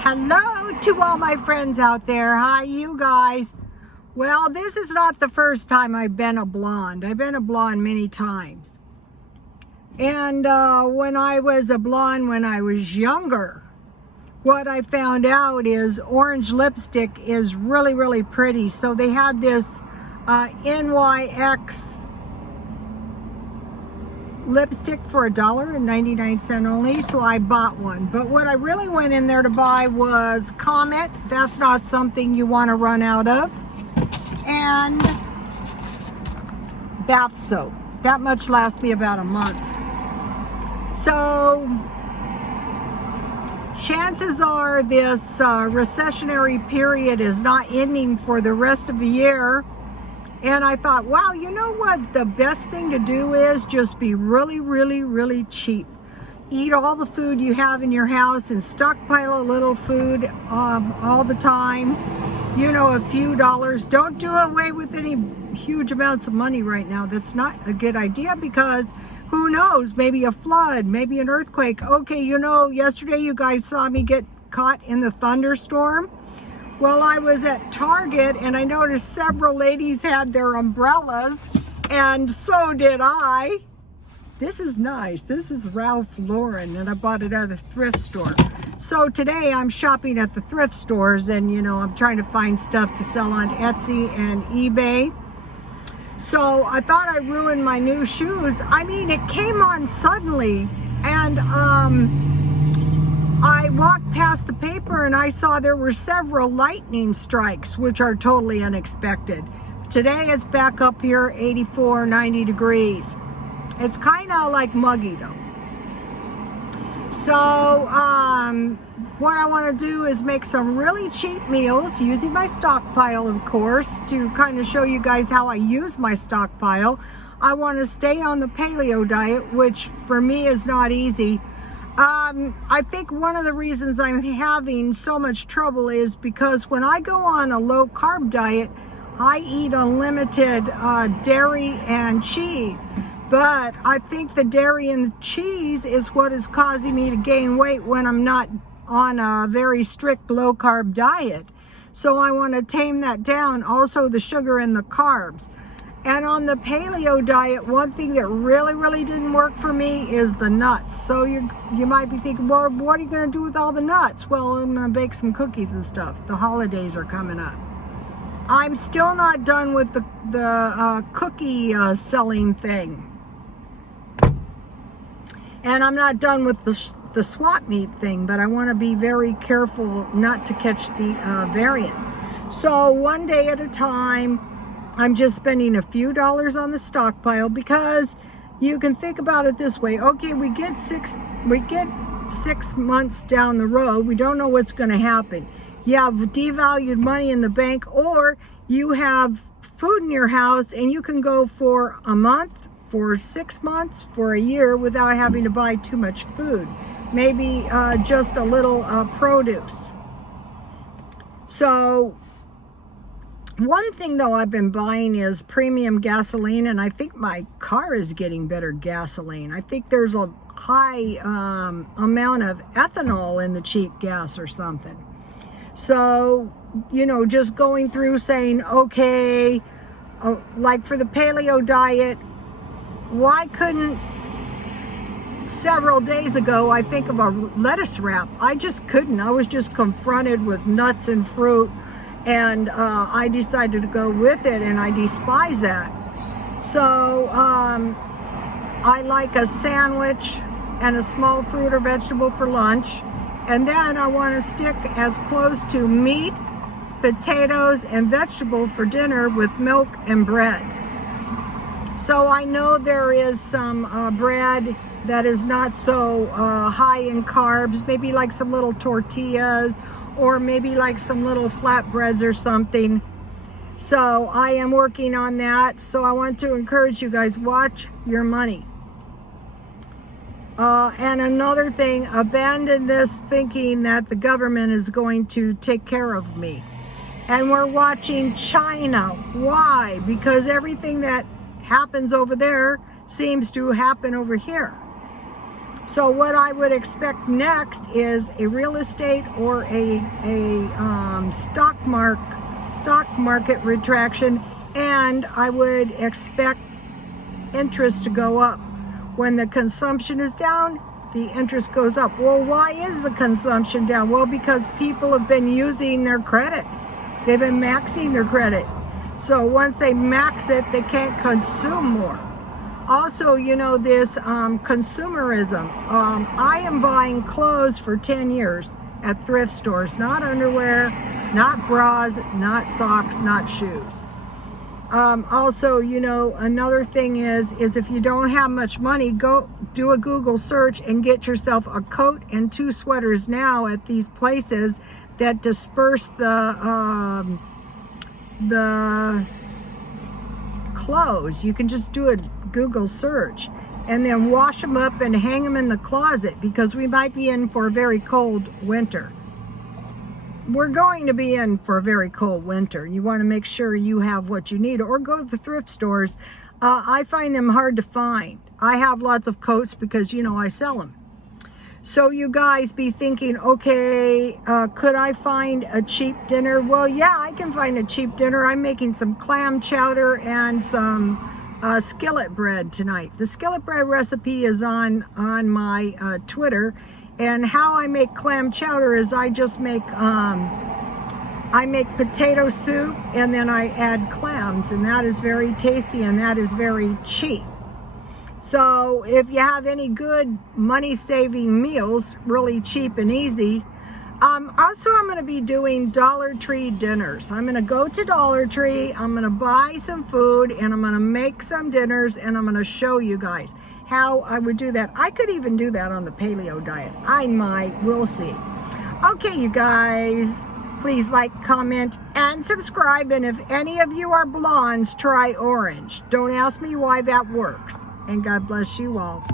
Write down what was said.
Hello to all my friends out there. Hi, you guys. Well, this is not the first time I've been a blonde. I've been a blonde many times. And when I was a blonde when I was younger, what I found out is orange lipstick is really, really pretty. So they had this NYX lipstick for $1.99 only, so I bought one. But what I really went in there to buy was Comet. That's not something you want to run out of. And bath soap. That much lasts me about a month. So chances are this recessionary period is not ending for the rest of the year. And I thought, wow, you know what? The best thing to do is just be really, really, really cheap. Eat all the food you have in your house and stockpile a little food all the time. You know, a few dollars. Don't do away with any huge amounts of money right now. That's not a good idea because who knows? Maybe a flood, maybe an earthquake. Okay, you know, yesterday you guys saw me get caught in the thunderstorm. Well, I was at Target and I noticed several ladies had their umbrellas, and so did I. This is nice. This is Ralph Lauren, and I bought it at a thrift store. So today I'm shopping at the thrift stores, and you know, I'm trying to find stuff to sell on Etsy and eBay. So I thought I ruined my new shoes. I mean, it came on suddenly, and I walked past the paper and I saw there were several lightning strikes, which are totally unexpected. Today it's back up here 84, 90 degrees. It's kind of like muggy though. So what I want to do is make some really cheap meals using my stockpile, of course, to kind of show you guys how I use my stockpile. I want to stay on the paleo diet, which for me is not easy. I think one of the reasons I'm having so much trouble is because when I go on a low carb diet, I eat unlimited dairy and cheese. But I think the dairy and the cheese is what is causing me to gain weight when I'm not on a very strict low carb diet. So I want to tame that down. Also the sugar and the carbs. And on the paleo diet, one thing that really, really didn't work for me is the nuts. So you might be thinking, well, what are you going to do with all the nuts? Well, I'm going to bake some cookies and stuff. The holidays are coming up. I'm still not done with the cookie selling thing. And I'm not done with the swap meet thing, but I want to be very careful not to catch the variant. So one day at a time, I'm just spending a few dollars on the stockpile because you can think about it this way. Okay, we get 6 months down the road. We don't know what's going to happen. You have devalued money in the bank, or you have food in your house and you can go for a month, for 6 months, for a year without having to buy too much food. Maybe just a little produce. So one thing though I've been buying is premium gasoline, and I think my car is getting better gasoline. I think there's a high amount of ethanol in the cheap gas or something. So, you know, just going through saying, okay, like for the paleo diet, why couldn't several days ago I think of a lettuce wrap? I just couldn't. I was just confronted with nuts and fruit. And I decided to go with it, and I despise that. So I like a sandwich and a small fruit or vegetable for lunch. And then I want to stick as close to meat, potatoes, and vegetable for dinner with milk and bread. So I know there is some bread that is not so high in carbs, maybe like some little tortillas, or maybe like some little flatbreads or something. So I am working on that. So I want to encourage you guys, watch your money. And another thing, abandon this thinking that the government is going to take care of me. And we're watching China. Why? Because everything that happens over there seems to happen over here. So what I would expect next is a real estate or a stock market retraction, and I would expect interest to go up. When the consumption is down, the interest goes up. Well, why is the consumption down? Well, because people have been using their credit. They've been maxing their credit. So once they max it, they can't consume more. Also, you know, this consumerism. I am buying clothes for 10 years at thrift stores, not underwear, not bras, not socks, not shoes. Also, you know, another thing is if you don't have much money, go do a Google search and get yourself a coat and 2 sweaters now at these places that disperse the clothes. You can just do a Google search and then wash them up and hang them in the closet, because we might be in for a very cold winter. We're going to be in for a very cold winter. You want to make sure you have what you need, or go to the thrift stores. I find them hard to find. I have lots of coats because, you know, I sell them. So you guys be thinking, okay, could I find a cheap dinner? Well, yeah, I can find a cheap dinner. I'm making some clam chowder and some skillet bread tonight. The skillet bread recipe is on my Twitter. And how I make clam chowder is I just make potato soup and then I add clams, and that is very tasty and that is very cheap. So if you have any good money-saving meals, really cheap and easy. Also, I'm going to be doing Dollar Tree dinners. I'm going to go to Dollar Tree, I'm going to buy some food, and I'm going to make some dinners, and I'm going to show you guys how I would do that. I could even do that on the paleo diet. I might, we'll see. Okay, you guys, please like, comment, and subscribe. And if any of you are blondes, try orange. Don't ask me why that works. And God bless you all.